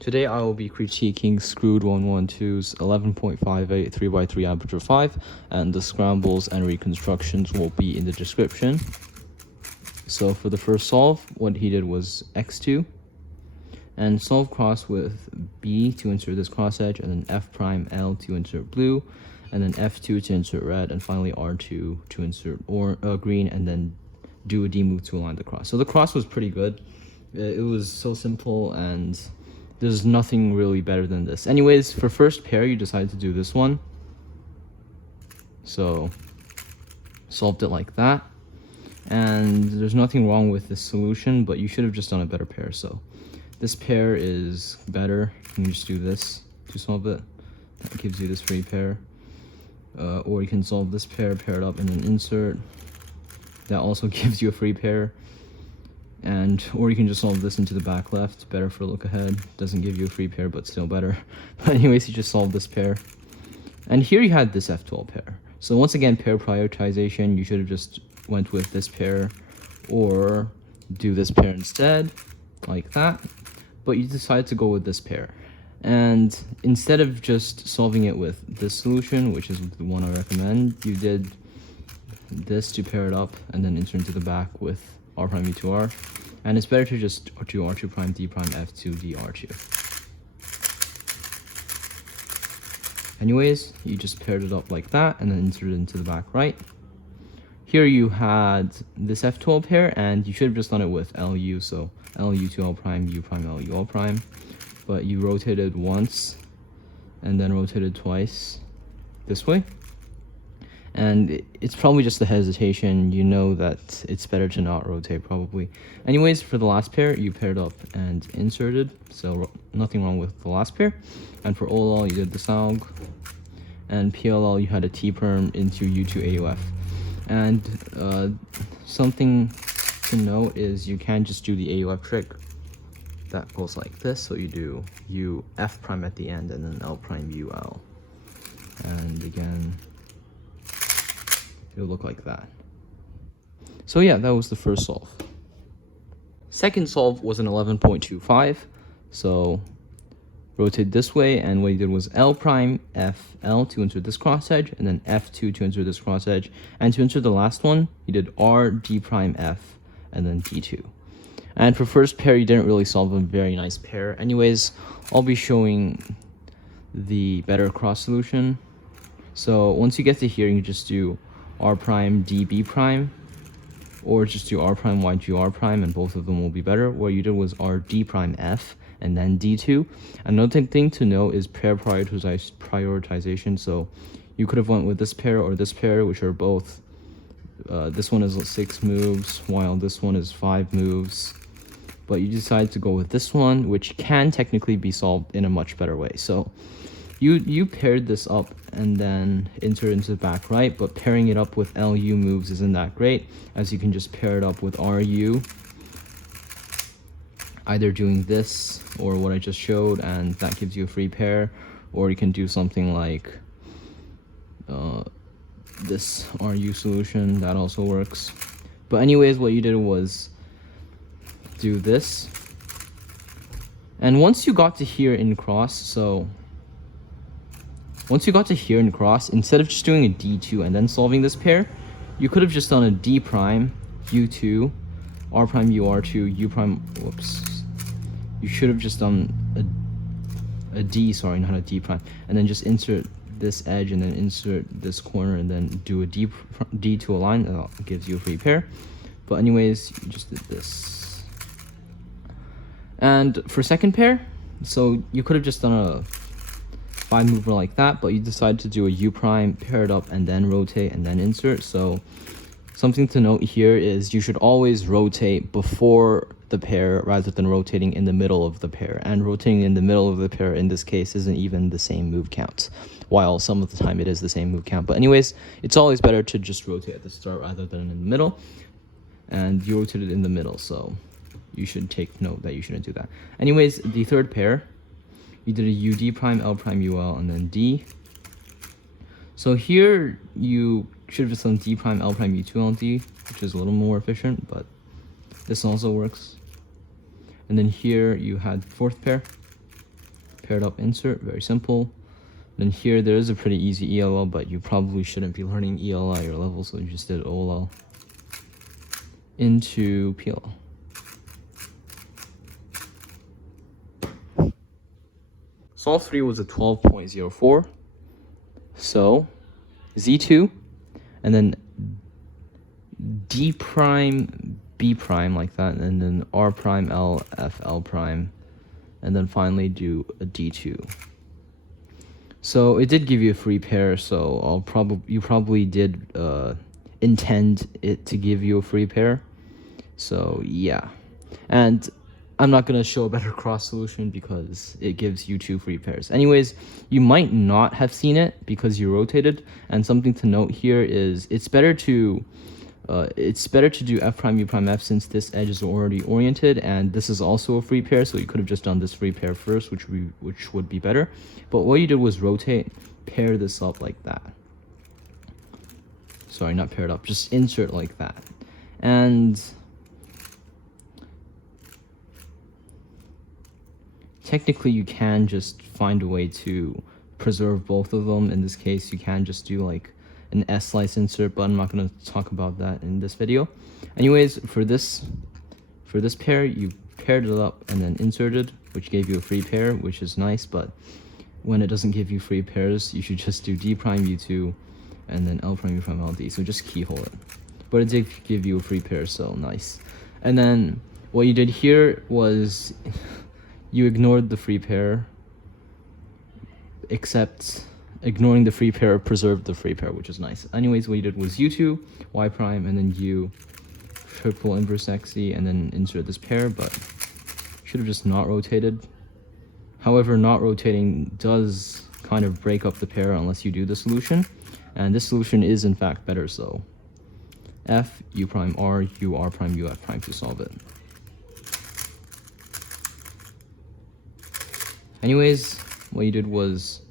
Today I will be critiquing Screwed112's 11.58 3x3 aperture 5, and the scrambles and reconstructions will be in the description. So for the first solve, what he did was x2, and solve cross with B to insert this cross edge, and then F prime L to insert blue, and then F2 to insert red, and finally R2 to insert green, and then do a D move to align the cross. So the cross was pretty good. It was so simple, and there's nothing really better than this. Anyways, for first pair, you decided to do this one. So, solved it like that. And there's nothing wrong with this solution, but you should have just done a better pair. So, this pair is better. You can just do this to solve it. That gives you this free pair. Or you can solve this pair, pair it up, and then insert. That also gives you a free pair. Or you can just solve this into the back left, better for look ahead. Doesn't give you a free pair, but still better. But anyways, you just solve this pair. And here you had this F12 pair. So once again, pair prioritization, you should have just went with this pair or do this pair instead, like that. But you decided to go with this pair. And instead of just solving it with this solution, which is the one I recommend, you did this to pair it up and then insert into the back with R prime U2R, and it's better to just do R2 prime D prime F2 D R2. Anyways, you just paired it up like that and then inserted it into the back right. Here you had this F12 pair, and you should have just done it with LU, so LU to L prime, U prime, LU L prime, but you rotated once and then rotated twice this way. And it's probably just a hesitation. You know that it's better to not rotate probably. Anyways, for the last pair, you paired up and inserted, so nothing wrong with the last pair. And for OLL, you did the SALG, and PLL, you had a T-perm into U2 AUF. And something to note is you can just do the AUF trick that goes like this. So you do U F prime at the end and then L prime UL. And again, it'll look like that. So yeah, that was the first solve. Second solve was an 11.25. So rotate this way, and what you did was L prime F L to insert this cross edge, and then F2 to insert this cross edge. And to insert the last one, you did R D prime F and then D2. And for first pair, you didn't really solve a very nice pair. Anyways, I'll be showing the better cross solution. So once you get to here, you just do R prime D B prime, or just do R prime Y G R prime, and both of them will be better. What you did was R D prime F and then D2. Another thing to know is pair prioritization. So you could have went with this pair or this pair, which are both, this one is 6 moves while this one is 5 moves, but you decided to go with this one, which can technically be solved in a much better way. So you paired this up and then insert into the back right, but pairing it up with LU moves isn't that great, as you can just pair it up with RU, either doing this or what I just showed, and that gives you a free pair. Or you can do something like this RU solution, that also works. But anyways, what you did was do this, and once you got to here in cross, once you got to here in cross, instead of just doing a D2 and then solving this pair, you could have just done a D prime, U2, R prime, UR2, U prime, whoops. You should have just done a D, sorry, not a D prime, and then just insert this edge and then insert this corner and then do a D to align. That gives you a free pair. But anyways, you just did this. And for second pair, so you could have just done a 5 mover like that, but you decided to do a U prime, pair it up, and then rotate and then insert. So something to note here is you should always rotate before the pair rather than rotating in the middle of the pair. And rotating in the middle of the pair in this case isn't even the same move count, while some of the time it is the same move count. But anyways, it's always better to just rotate at the start rather than in the middle. And you rotated in the middle, so you should take note that you shouldn't do that. Anyways, the third pair, you did a UD prime, L prime, UL, and then D. So here you should have just done D prime, L prime, U2, L, D, which is a little more efficient, but this also works. And then here you had fourth pair, paired up, insert, very simple. Then here there is a pretty easy ELL, but you probably shouldn't be learning ELL at your level, so you just did OLL into PLL. Solve 3 was a 12.04. So Z2 and then D prime B prime like that, and then R prime L F L prime, and then finally do a D2. So it did give you a free pair, so you probably did intend it to give you a free pair. So yeah, and I'm not gonna show a better cross solution because it gives you 2 free pairs. Anyways, you might not have seen it because you rotated, and something to note here is it's better to do F prime U prime F since this edge is already oriented, and this is also a free pair, so you could have just done this free pair first, which would be better. But what you did was rotate, pair this up like that. Sorry, not paired up, just insert like that. And technically you can just find a way to preserve both of them. In this case, you can just do like an S-slice insert, but I'm not going to talk about that in this video. Anyways, for this pair, you paired it up and then inserted, which gave you a free pair, which is nice, but when it doesn't give you free pairs, you should just do D prime U2 and then L prime U prime LD, so just keyhole it. But it did give you a free pair, so nice. And then what you did here was you ignored the free pair, except ignoring the free pair preserved the free pair, which is nice. Anyways, what you did was U2, Y prime, and then U triple inverse XZ, and then insert this pair, but should have just not rotated. However, not rotating does kind of break up the pair unless you do the solution, and this solution is in fact better, so F, U prime R, U R prime, U F prime to solve it. Anyways, what you did was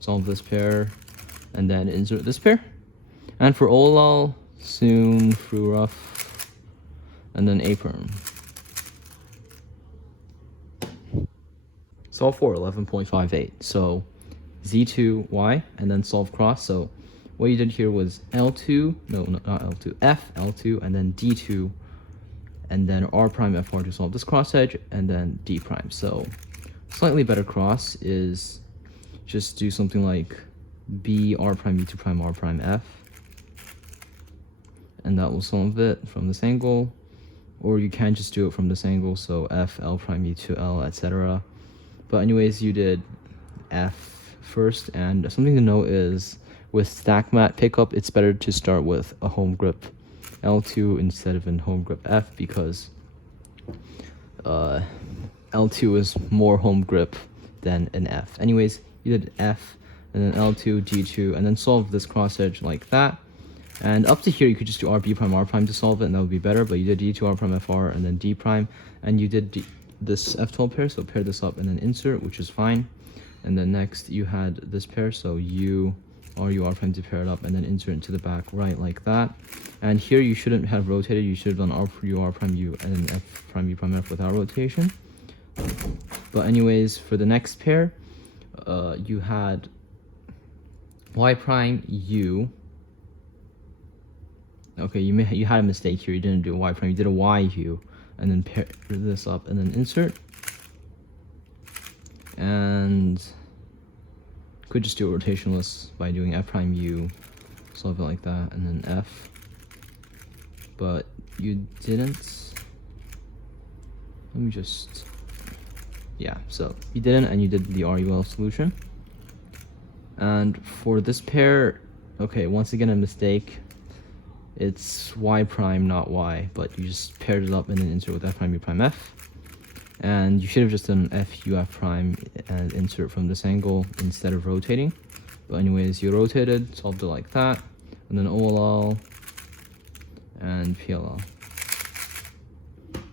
solve this pair and then insert this pair. And for OLL, soon, through rough, and then A perm. Solve for 11.58. So Z2, Y, and then solve cross. So what you did here was L2, no, not L2, F, L2, and then D2, and then R prime, FR to solve this cross edge, and then D prime. So slightly better cross is just do something like B, R prime, U2 prime, R prime, F. And that will solve it from this angle. Or you can just do it from this angle, so F, L prime, U2, L, etc. But anyways, you did F first, and something to note is with stack mat pickup, it's better to start with a home grip L2 instead of a home grip F, because L2 is more home grip than an F. Anyways, you did F, and then L2, D2, and then solve this cross edge like that. And up to here, you could just do R, B prime, R prime to solve it, and that would be better, but you did D2, R prime, FR, and then D prime, and you did this F12 pair, so pair this up and then insert, which is fine. And then next, you had this pair, so U, R, U, R prime to pair it up, and then insert into the back right like that. And here, you shouldn't have rotated, you should have done R, U, R prime, U, and then F prime, U prime, F without rotation. But anyways, for the next pair, you had Y prime, U. Okay, you had a mistake here. You didn't do a Y prime. You did a Y U, and then pair this up, and then insert. And could just do a rotationless by doing F prime U, solve it like that, and then F. But you didn't. Let me just. Yeah, so you didn't, and you did the RUL solution. And for this pair, okay, once again a mistake. It's Y prime, not Y, but you just paired it up and then insert with F prime, U prime, F. And you should have just done F, U, F prime and insert from this angle instead of rotating. But anyways, you rotated, solved it like that, and then OLL and PLL.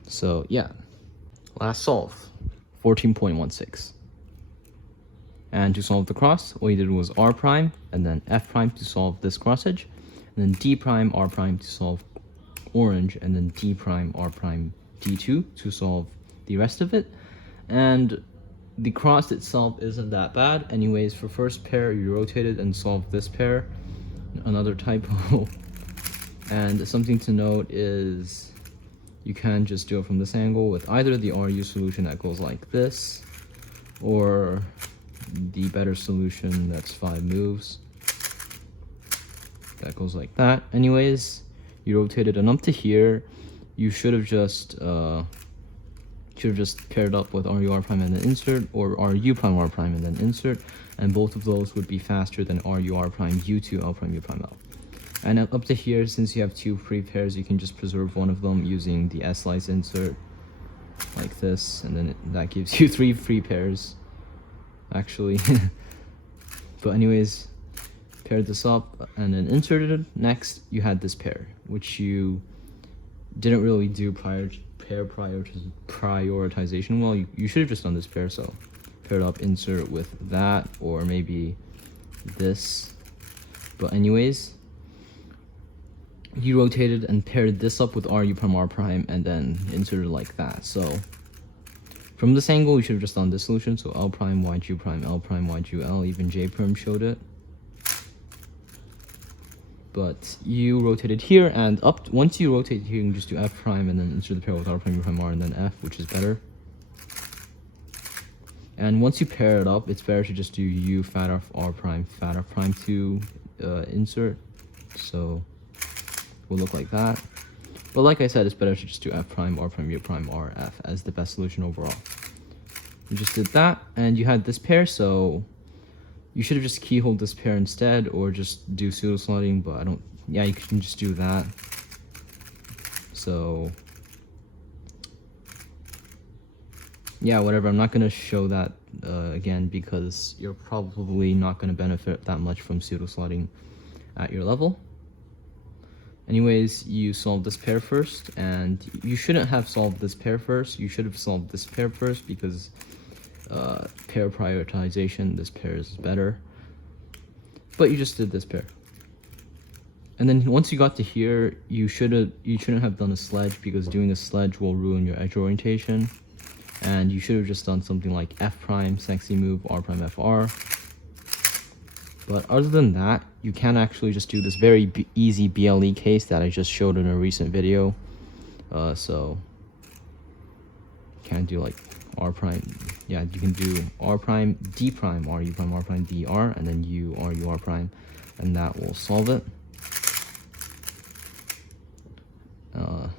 So yeah, last solve, 14.16. And to solve the cross, what you did was R prime and then F prime to solve this cross edge, and then D prime, R prime to solve orange, and then D prime, R prime, D2 to solve the rest of it. And the cross itself isn't that bad. Anyways, for first pair, you rotated and solved this pair. Another typo. And something to note is you can just do it from this angle with either the RU solution that goes like this, or the better solution that's 5 moves that goes like that. Anyways, you rotated and up to here. You should have just paired up with RU prime and then insert, or RU prime R prime and then insert, and both of those would be faster than RU R prime U2 L prime U prime L. And up to here, since you have 2 free pairs, you can just preserve one of them using the S-slice insert like this, and then that gives you 3 free pairs actually. But anyways, paired this up and then inserted it. Next, you had this pair, which you didn't really do pair prioritization well. You should have just done this pair, so paired up, insert with that, or maybe this. But anyways, you rotated and paired this up with RU prime R prime and then inserted like that. So from this angle, you should have just done this solution. So L prime, YG prime, L prime, YG L, even J prime showed it. But you rotated here and up. Once you rotate here, you can just do F prime and then insert the pair with R prime, U prime R, and then F, which is better. And once you pair it up, it's better to just do U fat F R prime, fat F prime to insert. So will look like that. But like I said, it's better to just do F prime, R prime, U prime, R, F as the best solution overall. You just did that, and you had this pair, so you should have just keyholed this pair instead, or just do pseudo slotting, but I don't, yeah, you can just do that. So yeah, whatever, I'm not going to show that again, because you're probably not going to benefit that much from pseudo slotting at your level. Anyways, you solved this pair first, and you shouldn't have solved this pair first. You should have solved this pair first, because pair prioritization, this pair is better. But you just did this pair. And then once you got to here, you shouldn't have done a sledge, because doing a sledge will ruin your edge orientation. And you should have just done something like F prime, sexy move, R prime, FR. But other than that, you can actually just do this very easy BLE case that I just showed in a recent video. So you can do like R prime, yeah, you can do R prime, D prime, R, U prime, R prime, D, R, and then U, R, U, R prime, and that will solve it.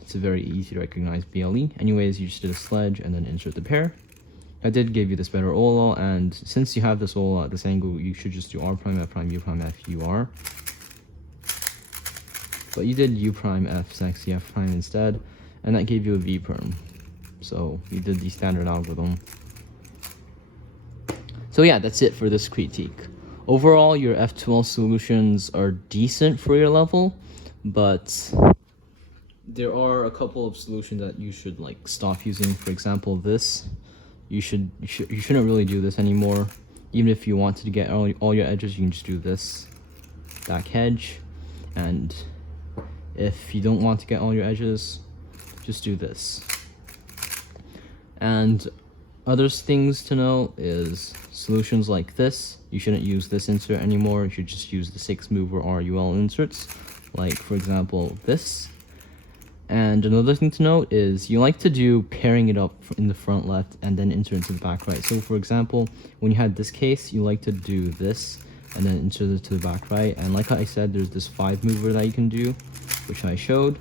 It's a very easy to recognize BLE. Anyways, you just did a sledge and then insert the pair. I did give you this better OLL, and since you have this OLL at this angle, you should just do R prime, F prime, U prime, F, U, R. But you did U prime, F, sexy, F prime instead, and that gave you a V perm. So you did the standard algorithm. So yeah, that's it for this critique. Overall, your F2L solutions are decent for your level, but there are a couple of solutions that you should like stop using. For example, this. You shouldn't really do this anymore. Even if you wanted to get all your edges, you can just do this back hedge. And if you don't want to get all your edges, just do this. And other things to know is solutions like this. You shouldn't use this insert anymore. You should just use the 6 mover RUL inserts. Like, for example, this. And another thing to note is you like to do pairing it up in the front left and then insert into the back right. So for example, when you had this case, you like to do this and then insert it to the back right. And like I said, there's this 5 mover that you can do, which I showed.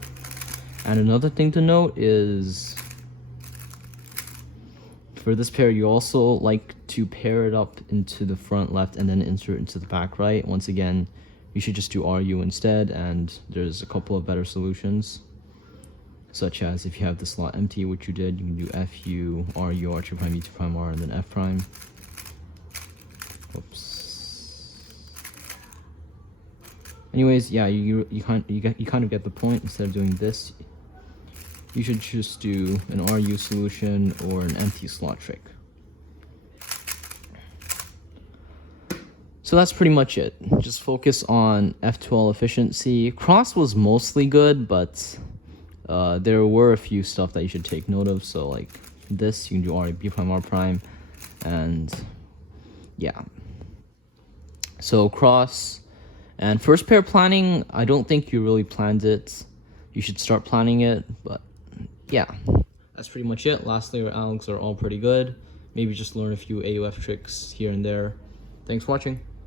And another thing to note is for this pair, you also like to pair it up into the front left and then insert into the back right. Once again, you should just do RU instead, and there's a couple of better solutions. Such as if you have the slot empty, which you did, you can do FU, RU, R2 prime, U2 prime, R, and then F prime. Oops. Anyways, yeah, you kind of get the point. Instead of doing this, you should just do an RU solution or an empty slot trick. So that's pretty much it. Just focus on F2L efficiency. Cross was mostly good, but there were a few stuff that you should take note of. So like this, you can do R, B prime, R prime. And yeah. So cross and first pair planning, I don't think you really planned it. You should start planning it, but yeah. That's pretty much it. Last layer algs are all pretty good. Maybe just learn a few AUF tricks here and there. Thanks for watching.